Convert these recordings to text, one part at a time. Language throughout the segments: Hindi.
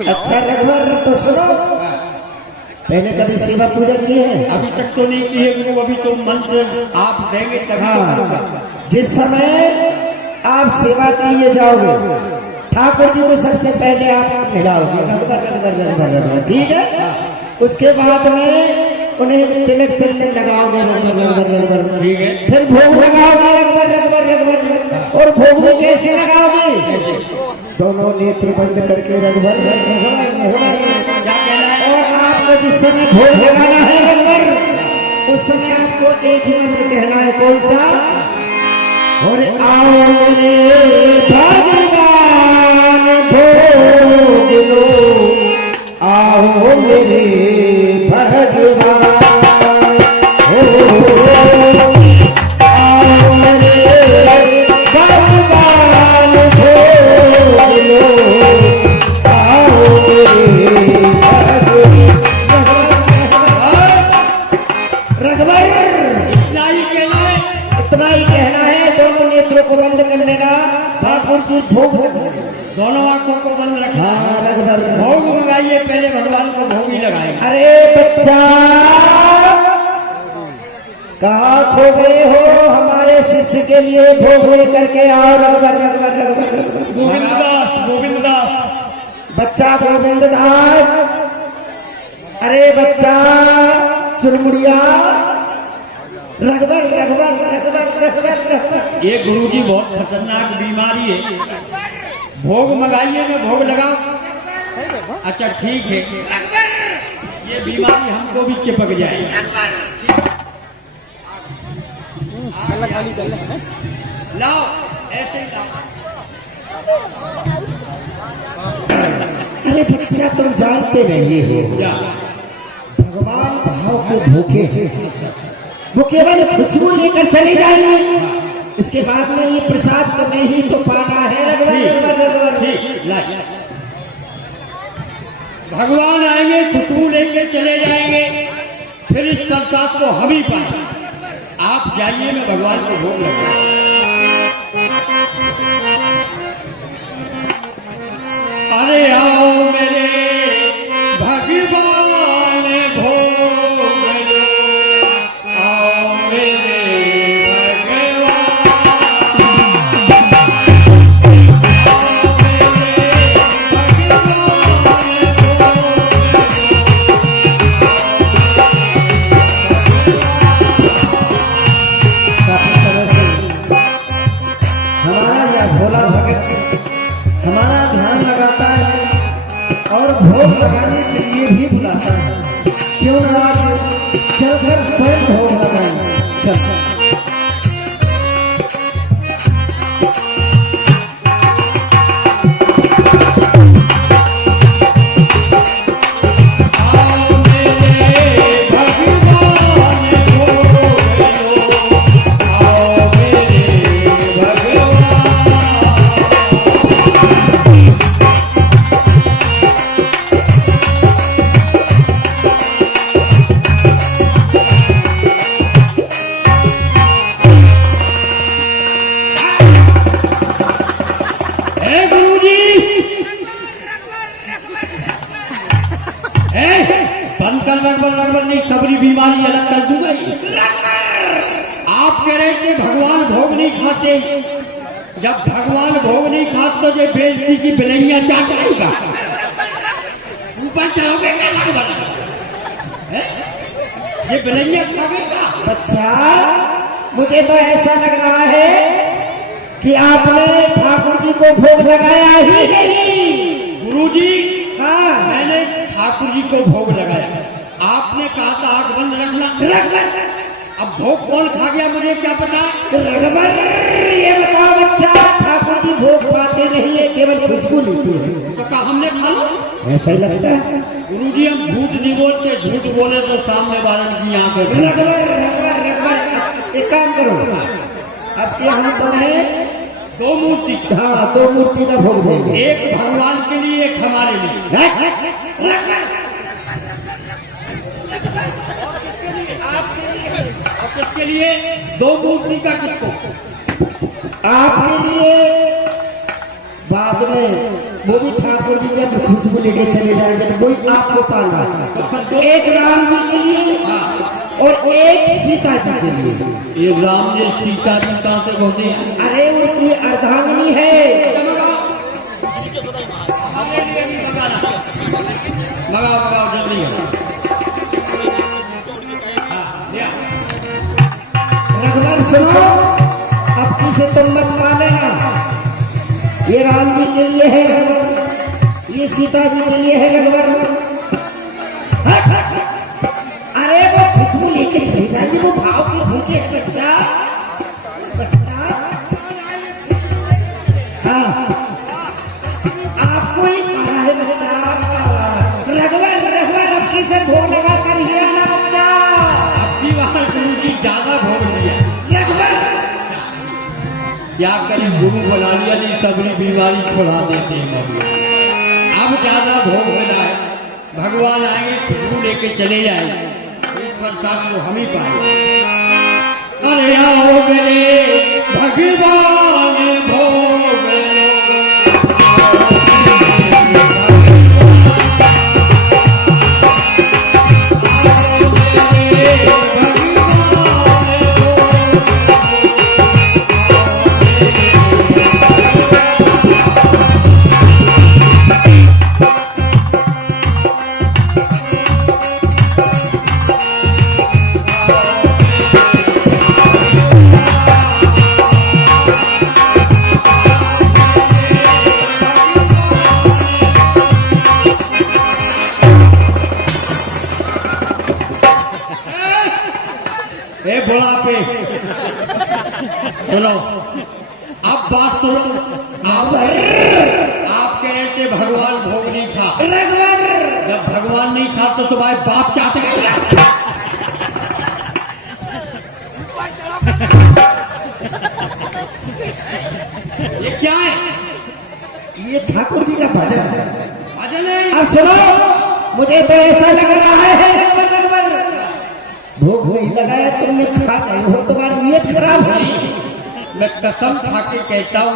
अच्छा रघुवर तो सुनो, पहले कभी सेवा पूजा की है? अभी तक तो नहीं की है गुरु, अभी तो मंत्र आप देंगे तभी तो करूंगा। जिस समय आप सेवा के लिए जाओगे ठाकुर जी को सबसे पहले आप मिलाओगे, रघुवर, ठीक है? उसके बाद में उन्हें तिलक चंदन लगाओगे, ठीक है। फिर भोग लगाओगे, रघुवर, और भोग में कैसे लगाओगे? दोनों नेत्र बंद करके रघुवर, और आपको जिस समय भोग लगाना है रघुवर, उस समय आपको एक ही मंत्र कहना है। कौन सा? और आओ मेरे भगवान भोग लो, आओ मेरे भगवान, आओ मेरे भगवान भोग लो, आओ मेरे रघुवर। इतना ही कहना है, दोनों नेत्रों को बंद कर लेना, ठाकुर जी भोग लगाएंगे। दोनों आंखों को बंद रखना। हाँ रघुवर, भोग लगाइए, पहले भगवान को भोग ही लगाएंगे। अरे बच्चा कहाँ खो गए हो? हमारे शिष्य के लिए भोग लेकर के आओ रघुवर, गोविंददास, गोविंददास, बच्चा गोविंद दास। अरे बच्चा चुरमुड़िया, रघुवर, ये गुरुजी बहुत खतरनाक बीमारी है। भोग मंगाइए, मैं भोग लगाऊं? अच्छा ठीक है, ये बीमारी हमको भी चिपक जाए। लाओ, ऐसे ही लाओ। अरे बच्चा तुम जानते नहीं हो, भगवान भाव के भूखे हैं, वो केवल खुशबू लेकर चले जाएंगे। इसके बाद में ये प्रसाद तो नहीं तो पाना है रघुवर। ठीक, लाइए। भगवान आएंगे, खुशबू लेके चले जाएंगे, फिर इस प्रसाद को हम ही पाएंगे। आप जाइए, मैं भगवान को भोग लगाऊं। अरे आओ मेरे भगवान भोग लो, आओ मेरे भोला भगत हमारा ध्यान लगाता है और भोग लगाने के लिए भी बुलाता है। क्यों ना आज चलकर स्वयं भोग लगाएं? चल नहीं, सबरी बीमारी अलग कर दूंगा। आप कह रहे थे भगवान भोग नहीं खाते, जब भगवान भोग नहीं खाते तो ये बेइज्जती की बिलैया चाटेगा, ऊपर चढ़ोगे क्या ये बिलैया खाएगा? बच्चा मुझे तो ऐसा लग रहा है कि आपने ठाकुर जी को भोग लगाया ही नहीं। गुरुजी, हाँ मैंने ठाकुर जी को भोग लगाया। आपने कहा था आंख बंद रखना, अब भोग कौन खा गया मुझे क्या पता? रघुवर ये बताओ बच्चा, ठाकुर जी भोग पाते नहीं है, केवल खुशबू लेती है। तो कहा हमने खा लो? ऐसा ही लगता है। गुरुजी हम झूठ नहीं बोलते, झूठ बोले तो सामने वाले की आंखें। रघुवर एक काम करो, अब यहाँ तो है दो मूर्ति, हाँ दो मूर्ति का भोग देंगे, एक भगवान के लिए, एक हमारे लिए। आपके लिए दो मूर्ति का किसको? आपके लिए बाद में वो भी ठाकुर जी जब खुशबू लेके चले जाएंगे तो वही आपको पाना है। एक राम जी के लिए और एक सीता जी के लिए। ये राम जी सीता जी कहाँ से पहुंचे हैं? अरे उनकी अर्धांगिनी है। मंगाओ जल्दी। रघुवर सुनो, अब किसे तुम मत मानेगा। ये राम जी के लिए है रघुवर, ये सीता जी के लिए है रघुवर। अरे वो खुशबू लेके चले जाएंगे, वो भाव के भूखे है बच्चा। हाँ आपको ही मारा है बच्चा। रघुवर रघुवर अब किसे भोग लगा कर ही आना बच्चा। अपनी बार गुरु जी ज्यादा भोग लिया। रघुवर क्या करें, गुरु बना लिया नहीं, सबरी बीमारी छुड़ा देते हैं। अब ज्यादा भोग मिला है, भगवान आएंगे खुशबू लेके चले जाएंगे, इस प्रसाद को हम ही पाएंगे। अरे आओ मेरे भगवान भोग लो। बुढ़ापे सुनो, अब बात सुनो। आप कह रहे थे भगवान भोग नहीं था। जब भगवान नहीं था तो तुम्हारे बाप चाहते हैं। ये क्या है? ये ठाकुर जी का भजन है। भजन है। अब सुनो, मुझे तो ऐसा लग रहा है रघुवर भोग नहीं लगाया तुमने, खा नहीं हो, तुम्हारी नीयत खराब है। मैं कसम खा के कहता हूँ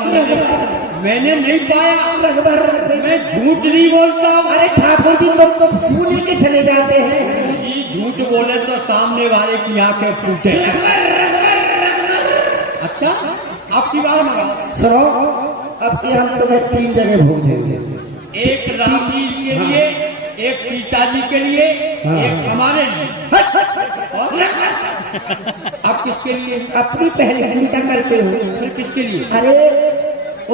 मैंने नहीं पाया। रघुवर मैं झूठ नहीं बोलता हूँ। अरे ठाकुर जी तुमको खुशबू लेके चले जाते हैं। झूठ बोले तो सामने वाले की आंखें फूटे। अच्छा आपकी बात मंगाओ। सुनो, अब के हम तुम्हें 3 जगह भोग देंगे। एक राम जी के लिए, एक सीता जी के लिए, एक हमारे लिए। आप किसके लिए? अपनी पहले चिंता करते हो, फिर किसके लिए? अरे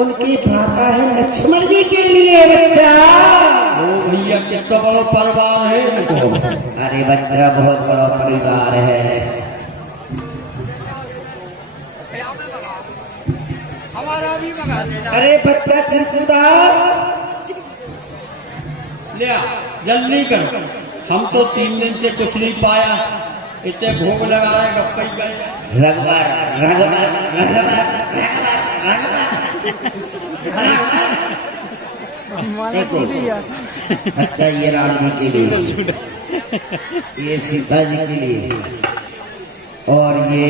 उनकी भ्राता है लक्ष्मण जी के लिए बच्चा। ओ भैया कितना बड़ा परिवार है। अरे बच्चा बहुत बड़ा परिवार है। अरे बच्चा चिंतुदास ले आ, जल्दी कर। हम तो 3 दिन से कुछ नहीं पाया, इतने भोग लगाए गप्पे गए। रघुवर रघुवर रघुवर देखो, अच्छा ये राम जी के लिए, ये सीता जी के लिए और ये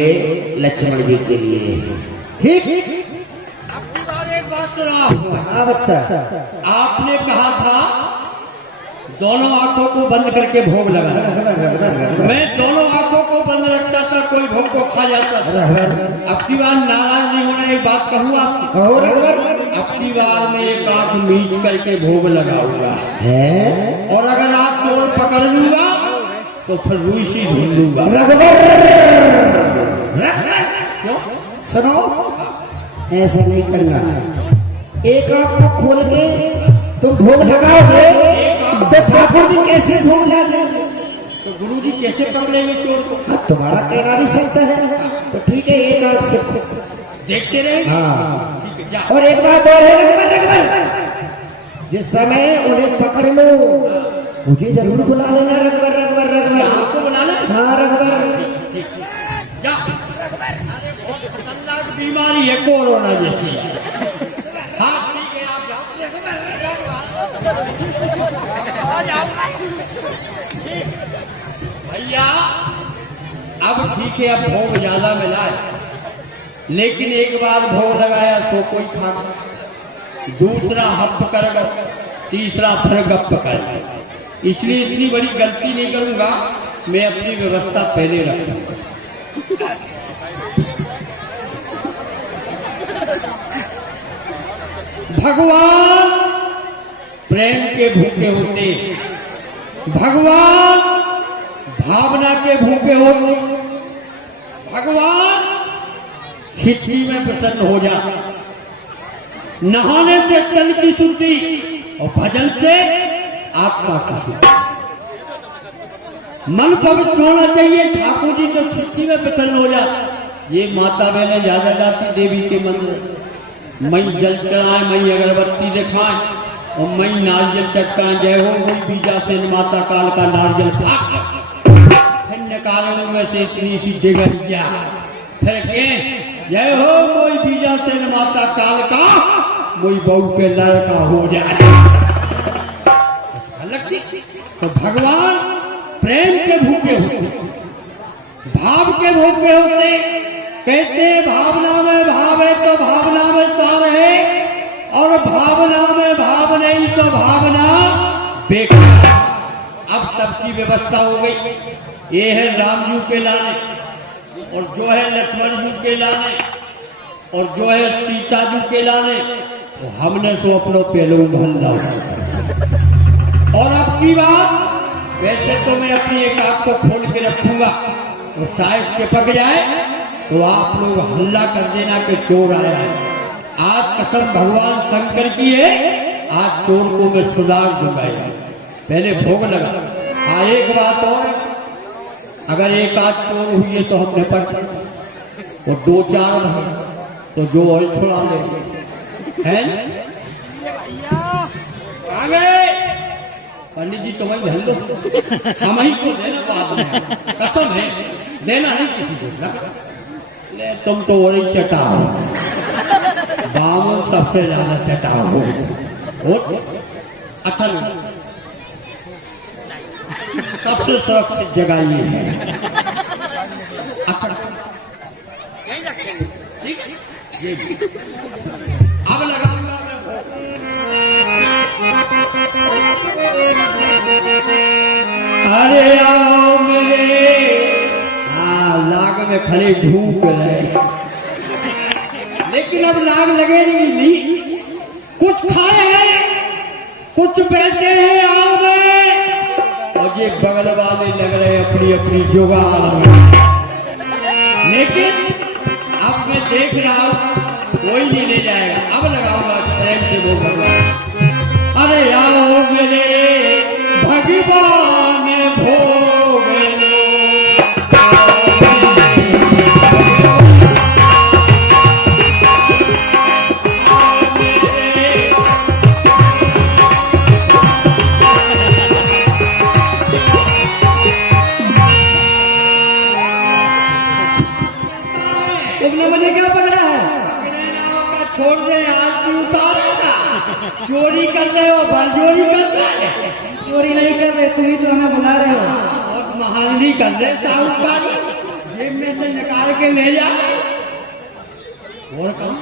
लक्ष्मण जी के लिए। ठीक। एक बात सुनाओ। हाँ बच्चा, आपने कहा था दोनों आंखों को बंद करके भोग लगाना। मैं दोनों आंखों को बंद रखता था, कोई भोग को खा जाता था। अब की बार नाराज नहीं होना, एक बात कहूँ आपको। अब की बार में एक आंख मीच करके भोग लगाऊंगा और अगर आप चोर पकड़ लूंगा तो फिर रूई सी ढूंढूंगा। सुनो, ऐसा नहीं करना। एक आंख को खोल के तुम भोग लगाओगे तो ठाकुर जी कैसे भोग लगाएंगे? तो गुरु जी कैसे पकड़ेंगे चोर को? तुम्हारा कहना भी सत्य है, तो ठीक है एक आंख से देखते रहे। हाँ। ठीक है, जा। और एक बात और है रघुवर, जिस समय उन्हें पकड़ लो मुझे जरूर बुला लेना। रघुवर रघुवर रघुवर आपको बुला ले। हाँ रघुवर। ठीक है, जा। खतरनाक बीमारी है कोरोना जैसी। हाँ ठीक है, आप जाओ। भैया अब ठीक है, अब भोग ज्यादा मिला है, लेकिन एक बार भोग लगाया तो कोई खा। दूसरा हप कर, तीसरा थर गप कर। इसलिए इतनी बड़ी गलती नहीं करूंगा, मैं अपनी व्यवस्था पहले रखूंगा। भगवान प्रेम के भूखे होते, भगवान भावना के भूखे होते, भगवान खिचड़ी में प्रसन्न हो जाते, नहाने से तन की शुद्धि और भजन से आत्मा की शुद्धि। मन पवित्र होना चाहिए। ठाकुर जी तो खिचड़ी में प्रसन्न हो जाते। ये माता बहने ज्यादा जाती देवी के मंदिर, मई जल चढ़ाए, मई अगरबत्ती दिखाए और मई नारियल चटकाए। जय हो कोई बीजा से माता काल का नारियल फिर निकालने में से इतनी सी डिगर गया, फिर के जय हो कोई बीजा से माता काल का कोई बहू के लड़का हो जाए। तो भगवान प्रेम के भूखे होते, भाव के भूखे होते। कहते भावना में भाव है तो भावना में सार है, और भावना में भाव नहीं तो भावना बेकार। अब सबकी व्यवस्था हो गई। ये है राम जी के लाने, और जो है लक्ष्मण जी के लाने, और जो है सीता जी के लाने। तो हमने सो अपनो पहलू भल्ला। और अब की बात, वैसे तो मैं अपनी एक आंख को खोल के रखूंगा, और शायद चिपक जाए तो आप लोग हल्ला कर देना कि चोर आया है। आज कसम भगवान शंकर की है, आज चोर को मैं सुधार दूंगा। पहले भोग लगा। हाँ, एक बात और, अगर एक आध चोर हुई है तो हम निपट, और दो चार है तो जो और छुड़ा लेंगे, है आगे। पंडित जी तो वही हल लो, हम ही को देना बाद में, कसम है, देना नहीं किसी को। तुम तो वही चटाओ, बामन सबसे ज्यादा चटाओ हो। अच्छा, सबसे सुरक्षित जगह ये है। अच्छा, ये अब लगाऊंगा अरे आओ मेरे लाग में खड़े ढूंढ रहे, लेकिन अब लाग लगेगी नहीं। कुछ खाए हैं, कुछ बैठे हैं आओ में, और ये बगल वाले लग रहे अपनी अपनी जुगाड़ में। लेकिन अब मैं देख रहा हूं कोई नहीं ले जाएगा। अब लगाऊंगा प्रेम से वो भगवान। अरे आओ मेरे भगवान भोग लो, छोड़ दे। आज भी उतारेगा, चोरी कर रहे हो, बलजोरी कर रहे हो। चोरी नहीं कर रहे, तुम ही तो हमें बुला रहे हो। बहुत महानली कर रहे, साहूकारी जेब में से निकाल के ले जा। और काम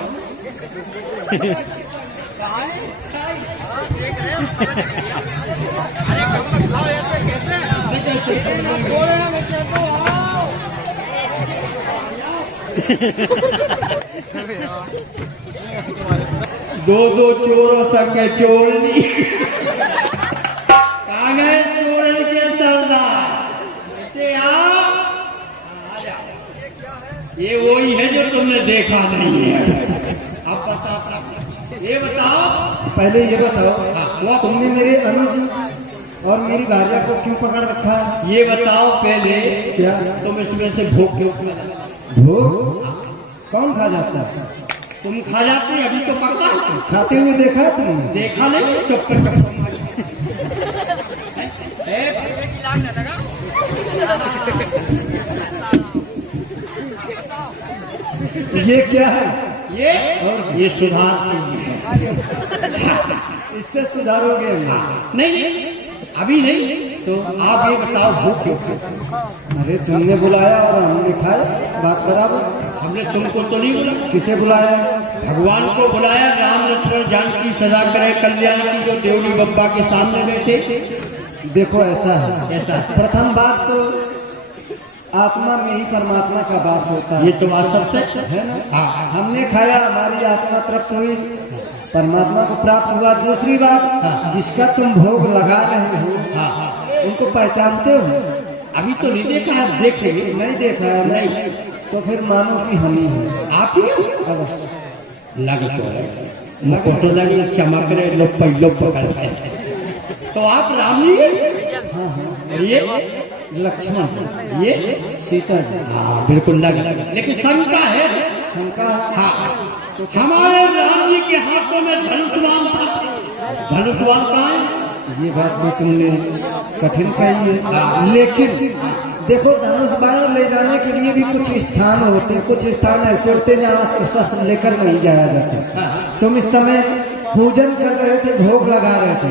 दो दो चोरों संगे चोरनी, कागज चोरन के सरदार। ये वही है जो तुमने देखा नहीं है। अब बताओ, ये बताओ, पहले ये बताओ, तुमने मेरे अनुज और मेरी भार्या को क्यों पकड़ रखा है? ये बताओ पहले, क्या तुम इसमें से भूख क्यों? भूख कौन खा जाता है? तुम खा जाते, अभी तो पकड़ा खाते हुए देखा है तुमने? देखा नहीं, चुप ये क्या है? ये सुधार सिंह है। इससे सुधारोगे? नहीं, अभी नहीं। तो आप ये बताओ भूख क्यों? अरे तुमने बुलाया और हमने खाया, बात बराबर। हमने तुमको तो नहीं बोला। किसे बुलाया? भगवान को बुलाया। राम लक्ष्मण जानकी सदा करे कल्याण की, जो देवली बप्पा के सामने बैठे। देखो ऐसा है, ऐसा प्रथम बात तो आत्मा में ही परमात्मा का वास होता है। ये तो बात सत्य है ना? हाँ। हमने खाया, हमारी आत्मा तृप्त हुई, परमात्मा को प्राप्त हुआ। दूसरी बात, जिसका तुम भोग लगा रहे हो हाँ। उनको पहचानते हो? अभी तो नहीं देखा, आप देखेंगे। नहीं देखा है? नहीं तो फिर मानो कि हम ही हैं। आप ही अवश्य लग तो तो लगे चमक रहे लोग पहले पकड़ पाए। तो आप राम जी, हाँ हाँ, ये लक्ष्मण, ये सीता जी। हाँ बिल्कुल लग, लेकिन शंका है। शंका? हाँ, तो हमारे राम जी के हाथों में धनुष्वान था। धनुष्वान कहाँ है? ये बात तो तुमने कठिन कही है, लेकिन देखो धनुष बाण ले जाने के लिए भी कुछ स्थान होते हैं, कुछ स्थान ऐसे होते हैं जहाँ शस्त्र लेकर नहीं जाया जाता। तुम इस समय पूजन कर रहे थे, भोग लगा रहे थे,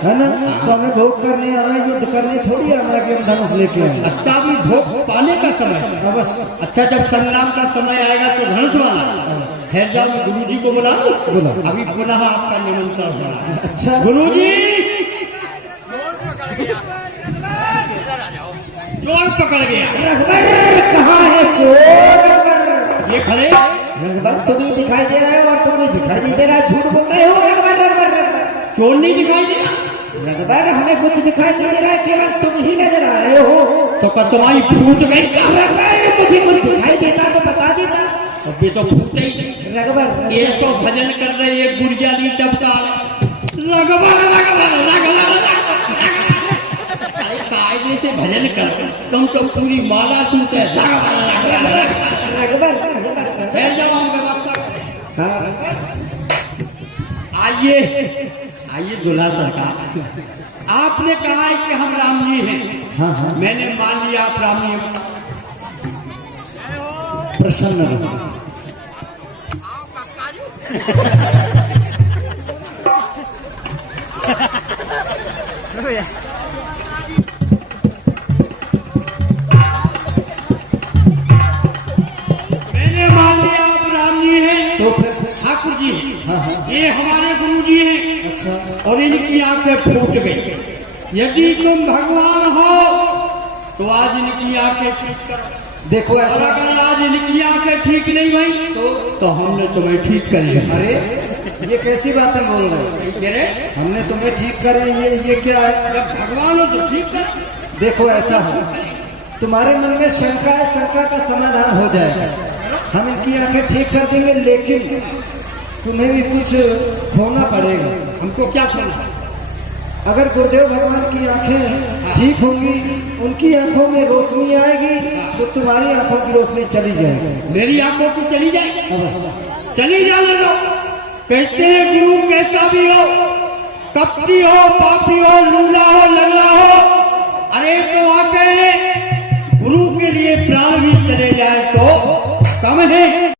है ना? तो हमें भोग करने आना, युद्ध करने थोड़ी आना कि हम धनुष लेके आए। अच्छा, अभी भोग पाने का समय। अवश्य। अच्छा, जब संग्राम का समय आएगा तो धनुष्वान ठहर जाओ, मैं गुरु जी को बुला अभी पुनः आपका निमंत्रण होना। अच्छा गुरु जी, चोर पकड़ गया। रघुबर कहाँ है चोर? ये खड़े रघुबर तुम्हें दिखाई दे रहा है और तुम्हें दिखाई नहीं दे रहा, झूठ बोल रहे हो। रघुबर रघुबर रघुबर, चोर नहीं दिखाई देगा। रघुबर हमें कुछ दिखाई नहीं दे रहा है, केवल तुम ही नजर आ रहे हो। तो क्या तुम्हारी फूट गई? रघुबर मुझे कुछ दिखाई देता तो बता देता। अब ये तो फूटे ही। रघुबर ये तो भजन कर रहे, एक गुड़िया नहीं टपका। रघुबर रघुबर रघुबर कायदे से भजन कर, तुम तो पूरी माला सुनते हैं। रघुबर बैठ जाओ, हम व्यवस्था। आइए आइए दूल्हा सरकार, आपने कहा है कि हम राम जी हैं। हाँ हाँ, मैंने मान लिया आप राम जी हैं। प्रसन्न रहो। मैंने मान लिया आप राम जी हैं। तो फिर ठाकुर जी, हाँ हाँ, ये हमारे गुरु जी हैं। अच्छा और इनकी आंखें फूट गई। यदि तुम भगवान हो तो आज इनकी आंखें ठीक करो। देखो और ऐसा। अगर आज इनकी आंखें ठीक नहीं हुई तो हमने तुम्हें ठीक करी। अरे ये कैसी बातें बोल रहे हो? कह रहे हमने तुम्हें ठीक करे, ये क्या है? जब भगवान हो तो ठीक कर। देखो ऐसा है, तुम्हारे मन में शंका है, शंका का समाधान हो जाएगा। हम इनकी आंखें ठीक कर देंगे, लेकिन तुम्हें भी कुछ खोना पड़ेगा। हमको क्या करना? अगर गुरुदेव भगवान की आंखें ठीक होंगी, उनकी आंखों में रोशनी आएगी, तो तुम्हारी आंखों की रोशनी चली जाएगी। मेरी आंखों की चली जाए, अवश्य। चली जाने दो। कहते हैं गुरु कैसा भी हो, कपटी हो, पापी हो, लूला हो, लंगड़ा हो, अरे तो आके गुरु के लिए प्राण भी चले जाए तो कम है।